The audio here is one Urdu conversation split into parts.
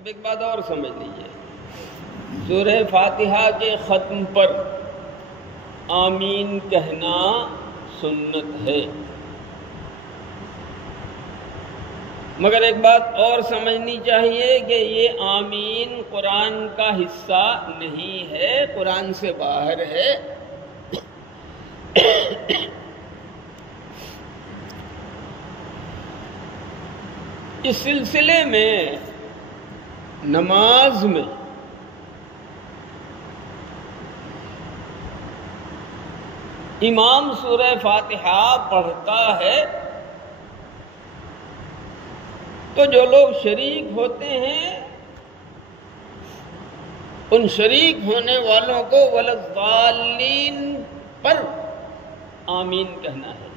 اب ایک بات اور سمجھ لیجیے، سورہ فاتحہ کے ختم پر آمین کہنا سنت ہے، مگر ایک بات اور سمجھنی چاہیے کہ یہ آمین قرآن کا حصہ نہیں ہے، قرآن سے باہر ہے۔ اس سلسلے میں نماز میں امام سورہ فاتحہ پڑھتا ہے تو جو لوگ شریک ہوتے ہیں ان شریک ہونے والوں کو وَلَضَّالِّينَ پر آمین کہنا ہے۔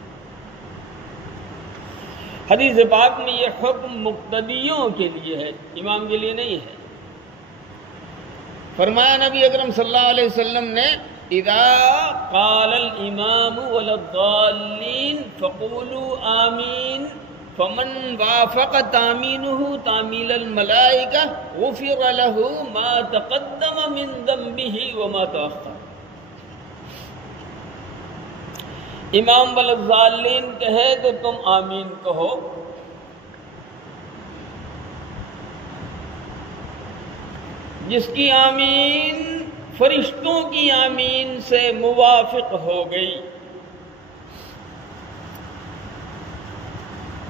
حدیث پاک میں یہ حکم مقتدیوں کے لیے ہے، امام کے لیے نہیں ہے۔ فرمایا نبی اکرم صلی اللہ علیہ وسلم نے اذا قال الامام وَلَضَّالِّينَ فَقُولُوا آمین فمن وافق تعمینہ تعمیل الملائکہ غفر له ما تقدم من ذنبہ وما تأخر۔ امام وَلَضَّالِّينَ کہے تو تم آمین کہو، جس کی آمین فرشتوں کی آمین سے موافق ہو گئی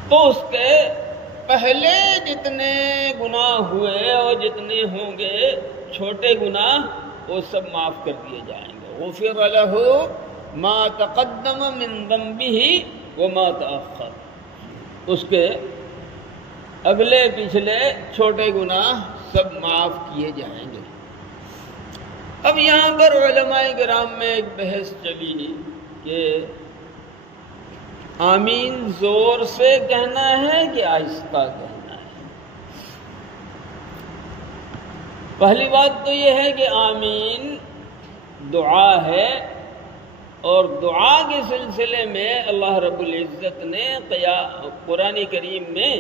تو اس کے پہلے جتنے گناہ ہوئے اور جتنے ہوں گے چھوٹے گناہ وہ سب معاف کر دیے جائیں گے۔ غفر له ما تقدم من ذنبہ وما تأخر، اس کے اگلے پچھلے چھوٹے گناہ سب معاف کیے جائیں گے۔ اب یہاں پر علماء کرام میں ایک بحث چلی کہ آمین زور سے کہنا ہے کہ آہستہ کہنا ہے۔ پہلی بات تو یہ ہے کہ آمین دعا ہے، اور دعا کے سلسلے میں اللہ رب العزت نے قرآن کریم میں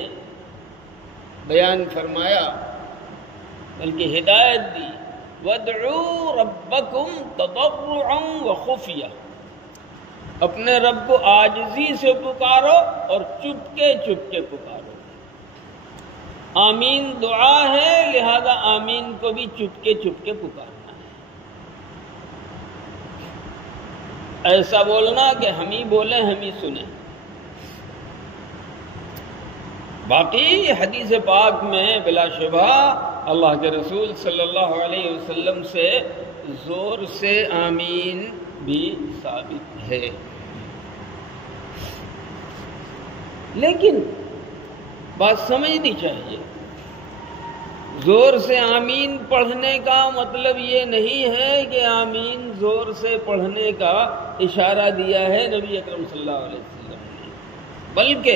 بیان فرمایا، بلکہ ہدایت دی، وَادْعُوا رَبَّكُمْ تَضَرُّعًا وَخُفْيَةً، اپنے رب کو عاجزی سے پکارو اور چپکے چپکے پکارو۔ آمین دعا ہے، لہذا آمین کو بھی چپکے چپکے پکارنا ہے۔ ایسا بولنا کہ ہم ہی بولیں ہم ہی سنیں۔ باقی حدیث پاک میں بلا شبہ اللہ کے رسول صلی اللہ علیہ وسلم سے زور سے آمین بھی ثابت ہے، لیکن بات سمجھنی چاہیے، زور سے آمین پڑھنے کا مطلب یہ نہیں ہے کہ آمین زور سے پڑھنے کا اشارہ دیا ہے نبی اکرم صلی اللہ علیہ وسلم نے، بلکہ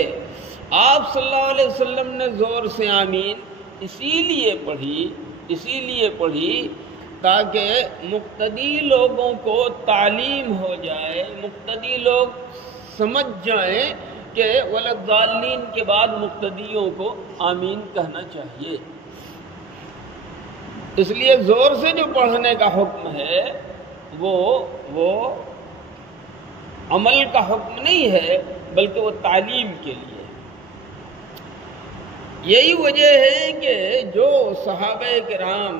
آپ صلی اللہ علیہ وسلم نے زور سے آمین اسی لیے پڑھی تاکہ مقتدی لوگوں کو تعلیم ہو جائے، مقتدی لوگ سمجھ جائیں کہ وَلَضَّالِّينَ کے بعد مقتدیوں کو آمین کہنا چاہیے۔ اس لیے زور سے جو پڑھنے کا حکم ہے وہ عمل کا حکم نہیں ہے، بلکہ وہ تعلیم کے لیے۔ یہی وجہ ہے کہ جو صحابہ کرام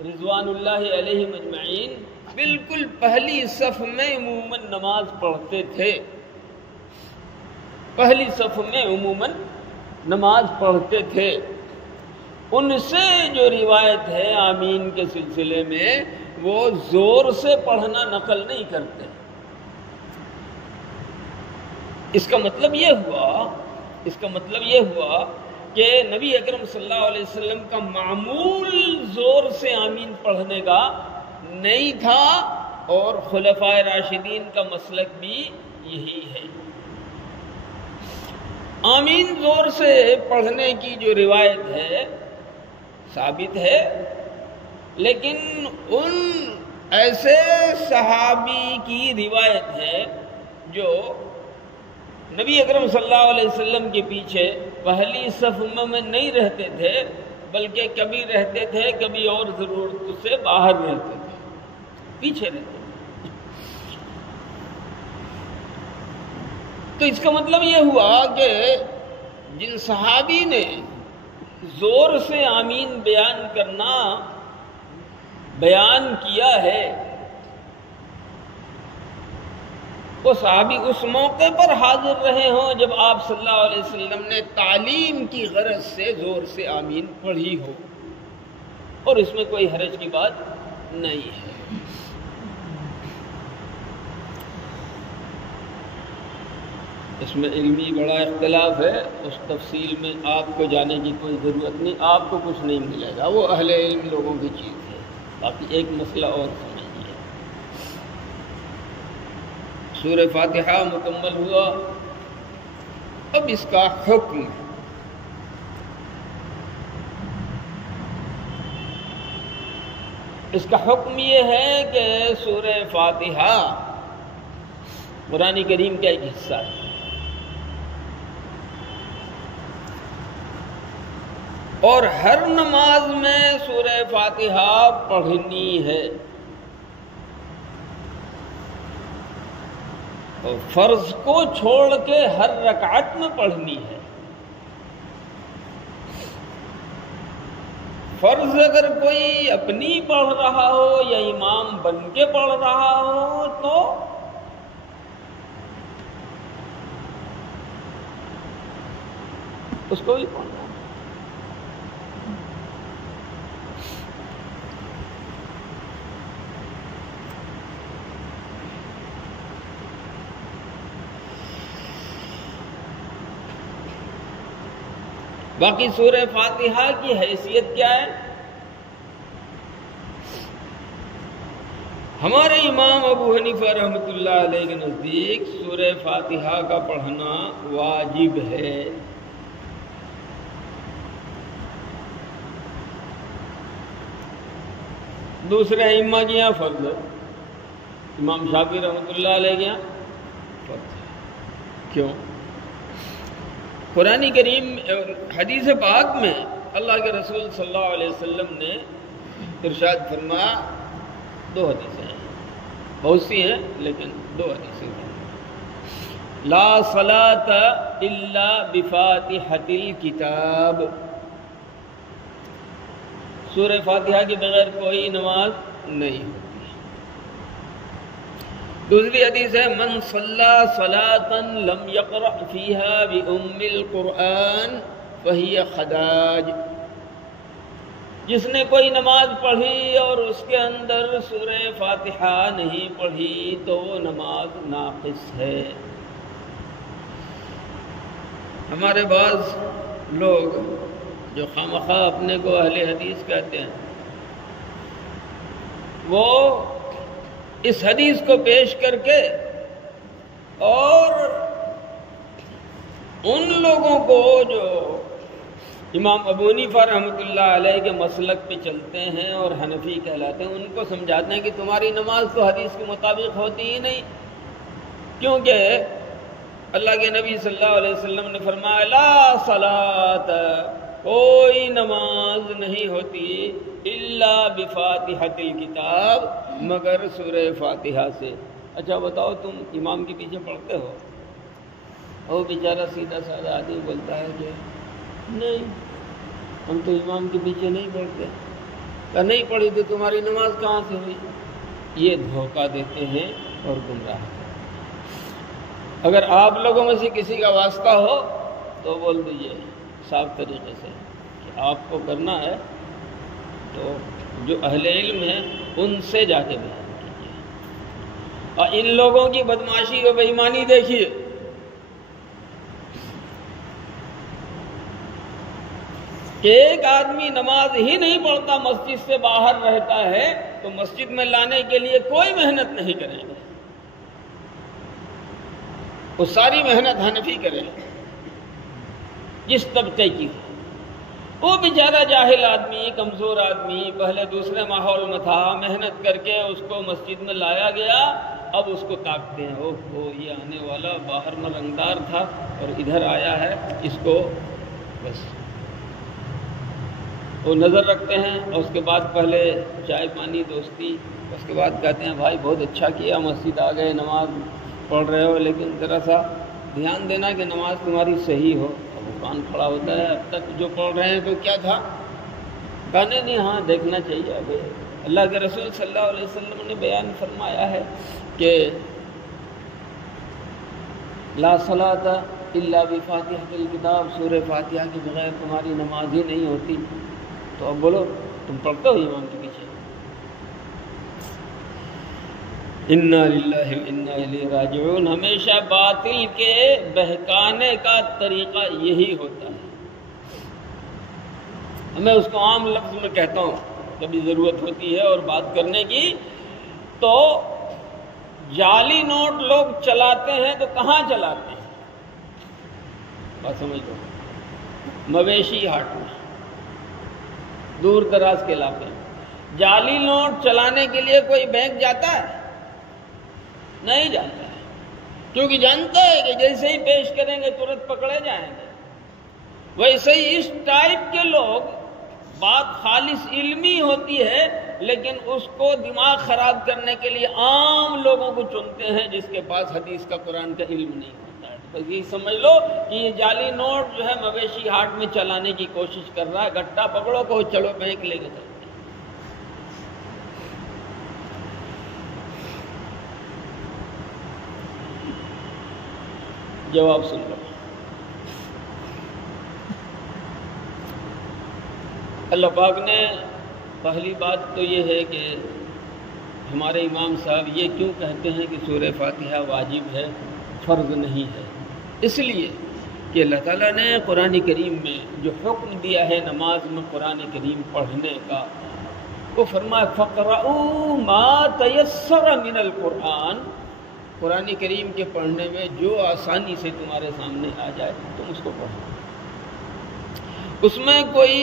رضوان اللہ علیہم اجمعین بالکل پہلی صف میں عموماً نماز پڑھتے تھے، پہلی صف میں عموماً نماز پڑھتے تھے، ان سے جو روایت ہے آمین کے سلسلے میں وہ زور سے پڑھنا نقل نہیں کرتے۔ اس کا مطلب یہ ہوا کہ نبی اکرم صلی اللہ علیہ وسلم کا معمول زور سے آمین پڑھنے کا نہیں تھا، اور خلفائے راشدین کا مسلک بھی یہی ہے۔ آمین زور سے پڑھنے کی جو روایت ہے ثابت ہے، لیکن ان ایسے صحابی کی روایت ہے جو نبی اکرم صلی اللہ علیہ وسلم کے پیچھے پہلی صف میں نہیں رہتے تھے، بلکہ کبھی رہتے تھے، کبھی اور ضرورت سے باہر رہتے تھے، پیچھے رہتے تھے۔ تو اس کا مطلب یہ ہوا کہ جن صحابی نے زور سے آمین بیان کیا ہے، وہ صحابی اس موقع پر حاضر رہے ہوں جب آپ صلی اللہ علیہ وسلم نے تعلیم کی غرض سے زور سے آمین پڑھی ہو، اور اس میں کوئی حرج کی بات نہیں ہے۔ اس میں علمی بڑا اختلاف ہے، اس تفصیل میں آپ کو جانے کی کوئی ضرورت نہیں، آپ کو کچھ نہیں ملے گا، وہ اہل علم لوگوں کی چیز ہے۔ باقی ایک مسئلہ اور سمجھیے، سورہ فاتحہ مکمل ہوا، اب اس کا حکم۔ اس کا حکم یہ ہے کہ سورہ فاتحہ قرآن کریم کا ایک حصہ ہے، اور ہر نماز میں سورہ فاتحہ پڑھنی ہے، اور فرض کو چھوڑ کے ہر رکعت میں پڑھنی ہے۔ فرض اگر کوئی اپنی پڑھ رہا ہو یا امام بن کے پڑھ رہا ہو تو اس کو بھی پڑھنا ہے۔ باقی سورہ فاتحہ کی حیثیت کیا ہے؟ ہمارے امام ابو حنیفہ رحمۃ اللہ علیہ کے نزدیک سورہ فاتحہ کا پڑھنا واجب ہے۔ دوسرے ائمہ کے یہاں فرض ہے، امام شافعی رحمۃ اللہ علیہ کے یہاں فرض ہے۔ کیوں؟ قرآن کریم حدیث پاک میں اللہ کے رسول صلی اللہ علیہ وسلم نے ارشاد فرمایا، دو حدیثیں ہیں، بہت سی ہیں لیکن دو حدیثیں ہیں، لا صلاۃ الا بفاتحۃ الکتاب، سورہ فاتحہ کے بغیر کوئی نماز نہیں ہوتی۔ دوسری حدیث ہے، من صلی صلاۃ لم یقرأ فیہا بأم القرآن فہی خداج، جس نے کوئی نماز پڑھی اور اس کے اندر سورہ فاتحہ نہیں پڑھی تو وہ نماز ناقص ہے۔ ہمارے بعض لوگ جو خامخواہ اپنے کو اہل حدیث کہتے ہیں، وہ اس حدیث کو پیش کر کے اور ان لوگوں کو جو امام ابو حنیفہ رحمۃ اللہ علیہ کے مسلک پہ چلتے ہیں اور حنفی کہلاتے ہیں، ان کو سمجھاتے ہیں کہ تمہاری نماز تو حدیث کے مطابق ہوتی ہی نہیں، کیونکہ اللہ کے نبی صلی اللہ علیہ وسلم نے فرمایا، لا صلاۃ، کوئی نماز نہیں ہوتی الا بفاتحۃ الکتاب، مگر سورہ فاتحہ سے۔ اچھا بتاؤ، تم امام کے پیچھے پڑھتے ہو؟ وہ بیچارہ سیدھا سادہ آدمی بولتا ہے کہ نہیں، ہم تو امام کے پیچھے نہیں پڑھتے۔ کہ نہیں پڑھی تو تمہاری نماز کہاں سے ہوئی؟ یہ دھوکہ دیتے ہیں اور گمراہ ہیں۔ اگر آپ لوگوں میں سے کسی کا واسطہ ہو تو بول دیجئے صاف طریقے سے کہ آپ کو کرنا ہے تو جو اہل علم ہیں ان سے جا کے بیان کیجیے، اور ان لوگوں کی بدمعاشی و بے ایمانی دیکھیے۔ کہ ایک آدمی نماز ہی نہیں پڑھتا، مسجد سے باہر رہتا ہے، تو مسجد میں لانے کے لیے کوئی محنت نہیں کریں گے، وہ ساری محنت حنفی کرے جس طبقے کی ہو۔ وہ بیچارہ جاہل آدمی، کمزور آدمی، پہلے دوسرے ماحول میں تھا، محنت کر کے اس کو مسجد میں لایا گیا، اب اس کو تاکتے ہیں، اوہ یہ آنے والا باہر میں رنگدار تھا اور ادھر آیا ہے، اس کو بس وہ نظر رکھتے ہیں اور اس کے بعد پہلے چائے پانی دوستی، اس کے بعد کہتے ہیں بھائی بہت اچھا کیا، مسجد آ گئے، نماز پڑھ رہے ہو، لیکن ذرا سا دھیان دینا کہ نماز تمہاری صحیح ہو۔ اب قرآن کھڑا ہوتا ہے، اب تک جو پڑھ رہے ہیں تو کیا تھا؟ کہنے نہیں، ہاں دیکھنا چاہیے۔ اب اللہ کے رسول صلی اللہ علیہ وسلم نے بیان فرمایا ہے کہ لا صلاۃ الا بفاتحۃ الکتاب، سورہ فاتحہ کے بغیر تمہاری نماز ہی نہیں ہوتی۔ تو اب بولو تم پڑھتے ہو امام کے پیچھے؟ انا للہ و انا الیہ راجعون۔ ہمیشہ باطل کے بہکانے کا طریقہ یہی ہوتا ہے۔ میں اس کو عام لفظ میں کہتا ہوں، کبھی ضرورت ہوتی ہے اور بات کرنے کی، تو جعلی نوٹ لوگ چلاتے ہیں تو کہاں چلاتے ہیں؟ بات سمجھ لو، مویشی ہاٹ میں، دور دراز کے علاقے میں جعلی نوٹ چلانے کے لیے کوئی بینک جاتا ہے؟ نہیں جاتا ہے، کیونکہ جانتا ہے کہ جیسے ہی پیش کریں گے ترنت پکڑے جائیں گے۔ ویسے ہی اس ٹائپ کے لوگ، بات خالص علمی ہوتی ہے لیکن اس کو دماغ خراب کرنے کے لیے عام لوگوں کو چنتے ہیں جس کے پاس حدیث کا قرآن کا علم نہیں ہوتا ہے۔ تو یہ سمجھ لو کہ یہ جعلی نوٹ جو ہے مویشی ہاٹ میں چلانے کی کوشش کر رہا ہے۔ گٹا پکڑو کو چلو بینک لے کے چلتے ہیں۔ جواب سن لو۔ اللہ پاک نے پہلی بات تو یہ ہے کہ ہمارے امام صاحب یہ کیوں کہتے ہیں کہ سورہ فاتحہ واجب ہے، فرض نہیں ہے؟ اس لیے کہ اللہ تعالیٰ نے قرآن کریم میں جو حکم دیا ہے نماز میں قرآن کریم پڑھنے کا، وہ فرمایا فَقْرَؤُوا مَا تَيَسَّرَ مِنَ الْقُرْآنِ، قرآن کریم کے پڑھنے میں جو آسانی سے تمہارے سامنے آ جائے تم اس کو پڑھو۔ اس میں کوئی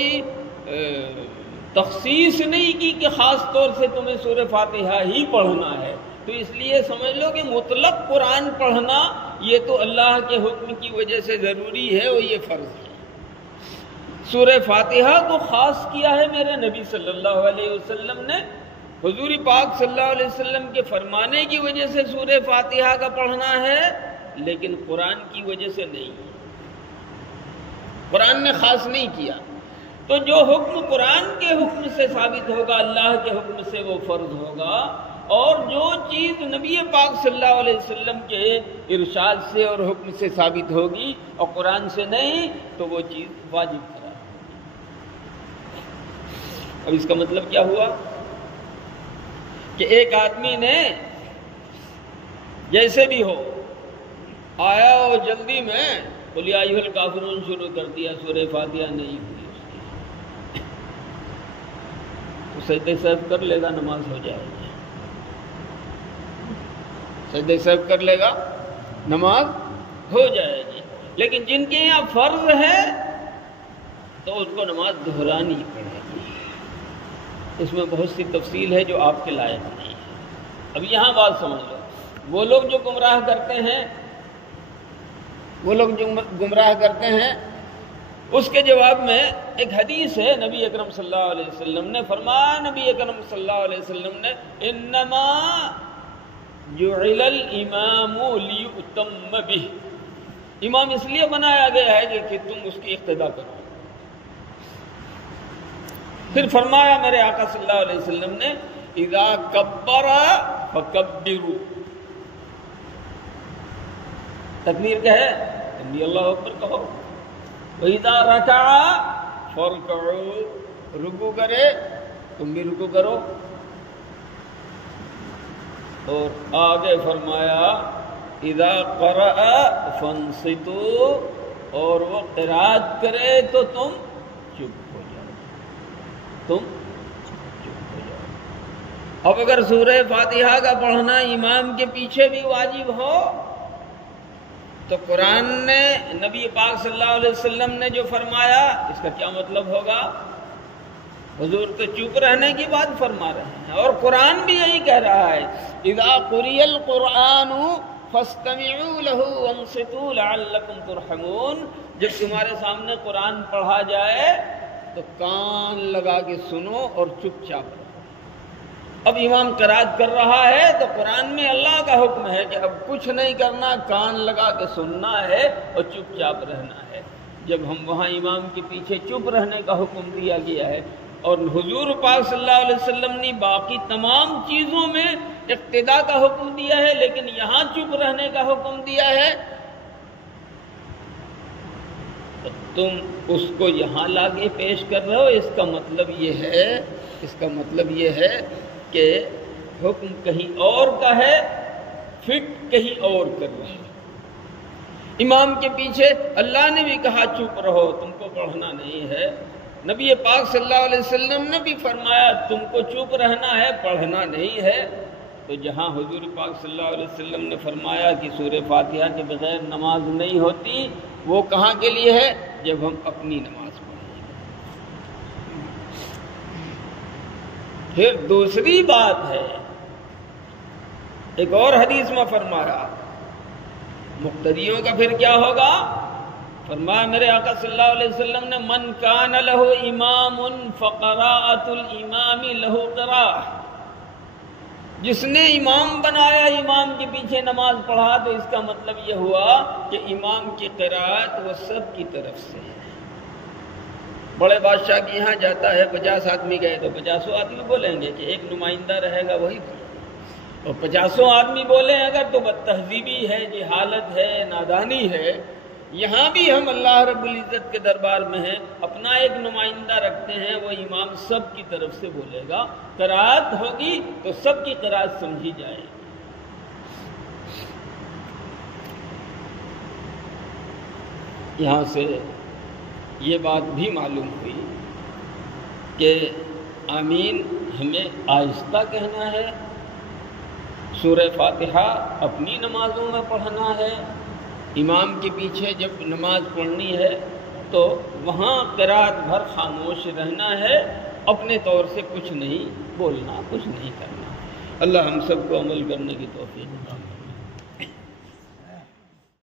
تخصیص نہیں کی کہ خاص طور سے تمہیں سورہ فاتحہ ہی پڑھنا ہے۔ تو اس لیے سمجھ لو کہ مطلق قرآن پڑھنا یہ تو اللہ کے حکم کی وجہ سے ضروری ہے، اور یہ فرض ہے۔ سورہ فاتحہ کو خاص کیا ہے میرے نبی صلی اللہ علیہ وسلم نے، حضور پاک صلی اللہ علیہ وسلم کے فرمانے کی وجہ سے سورہ فاتحہ کا پڑھنا ہے، لیکن قرآن کی وجہ سے نہیں۔ قرآن نے خاص نہیں کیا۔ تو جو حکم قرآن کے حکم سے ثابت ہوگا، اللہ کے حکم سے، وہ فرض ہوگا، اور جو چیز نبی پاک صلی اللہ علیہ وسلم کے ارشاد سے اور حکم سے ثابت ہوگی اور قرآن سے نہیں، تو وہ چیز واجب قرار ہوگی۔ اب اس کا مطلب کیا ہوا کہ ایک آدمی نے جیسے بھی ہو آیا اور جلدی میں قل یا ایھا الکافرون شروع کر دیا، سورہ فاتحہ نہیں ہوئی، سجدہ سہو کر لے گا، نماز ہو جائے گی۔ سجدہ سہو کر لے گا، نماز ہو جائے گی۔ لیکن جن کے یہاں فرض ہے تو اس کو نماز دہرانی پڑے گی۔ اس میں بہت سی تفصیل ہے جو آپ کے لائق نہیں ہے۔ اب یہاں بات سمجھ لو، وہ لوگ جو گمراہ کرتے ہیں اس کے جواب میں ایک حدیث ہے، نبی اکرم صلی اللہ علیہ وسلم نے فرمایا، نبی اکرم صلی اللہ علیہ وسلم نے انما جعل الامام لیؤتم بہ، امام اس لیے بنایا گیا ہے کہ تم اس کی اقتداء کرو۔ پھر فرمایا میرے آقا صلی اللہ علیہ وسلم نے اذا کبر فکبروا، تکبیر کیا ہے؟ اللہ اکبر کہو۔ وَإِذَا رَكَعَ فَارْكَعُوا، رکوع کرے تم بھی رکوع کرو۔ اور آگے فرمایا اِذَا قَرَأَ فَانصِتُوا، اور وہ قرأت کرے تو تم چپ ہو جاؤ، تم چپ ہو جاؤ۔ اب اگر سورہ فاتحہ کا پڑھنا امام کے پیچھے بھی واجب ہو تو قرآن نے، نبی پاک صلی اللہ علیہ وسلم نے جو فرمایا، اس کا کیا مطلب ہوگا؟ حضور تو چپ رہنے کی بات فرما رہے ہیں، اور قرآن بھی یہی کہہ رہا ہے اذا قرئ القرآن فاستمعوا له وانصتوا لعلکم ترحمون، جب تمہارے سامنے قرآن پڑھا جائے تو کان لگا کے سنو اور چپ چاپ رہو۔ اب امام قرات کر رہا ہے تو قرآن میں اللہ کا حکم ہے کہ اب کچھ نہیں کرنا، کان لگا کے سننا ہے اور چپ چاپ رہنا ہے۔ جب ہم وہاں امام کے پیچھے چپ رہنے کا حکم دیا گیا ہے، اور حضور پاک صلی اللہ علیہ وسلم نے باقی تمام چیزوں میں اقتداء کا حکم دیا ہے، لیکن یہاں چپ رہنے کا حکم دیا ہے، تو تم اس کو یہاں لاگے پیش کر رہے ہو۔ اس کا مطلب یہ ہے کہ حکم کہیں اور کا ہے، فٹ کہیں اور کر رہے ہیں۔ امام کے پیچھے اللہ نے بھی کہا چپ رہو، تم کو پڑھنا نہیں ہے۔ نبی پاک صلی اللہ علیہ وسلم نے بھی فرمایا تم کو چپ رہنا ہے، پڑھنا نہیں ہے۔ تو جہاں حضور پاک صلی اللہ علیہ وسلم نے فرمایا کہ سورہ فاتحہ کے بغیر نماز نہیں ہوتی، وہ کہاں کے لیے ہے؟ جب ہم اپنی نماز پڑھیں گے۔ پھر دوسری بات ہے، ایک اور حدیث میں فرمایا مقتدیوں کا پھر کیا ہوگا؟ فرمایا میرے آقا صلی اللہ علیہ وسلم نے من کان لہ امام فقراءۃ الامام لہ قراءۃ، جس نے امام بنایا، امام کے پیچھے نماز پڑھا، تو اس کا مطلب یہ ہوا کہ امام کی قراءت وہ سب کی طرف سے ہے۔ بڑے بادشاہ کے یہاں جاتا ہے، 50 آدمی گئے تو 50 آدمی بولیں گے کہ ایک نمائندہ رہے گا وہی، اور 50 آدمی بولیں اگر تو بدتہذیبی ہے، جہالت ہے، نادانی ہے۔ یہاں بھی ہم اللہ رب العزت کے دربار میں ہیں، اپنا ایک نمائندہ رکھتے ہیں، وہ امام سب کی طرف سے بولے گا، قرات ہوگی تو سب کی قرات سمجھی جائے گی۔ یہاں سے یہ بات بھی معلوم ہوئی کہ آمین ہمیں آہستہ کہنا ہے، سورہ فاتحہ اپنی نمازوں میں پڑھنا ہے، امام کے پیچھے جب نماز پڑھنی ہے تو وہاں قرات بھر خاموش رہنا ہے، اپنے طور سے کچھ نہیں بولنا، کچھ نہیں کرنا۔ اللہ ہم سب کو عمل کرنے کی توفیق عطا فرمائے۔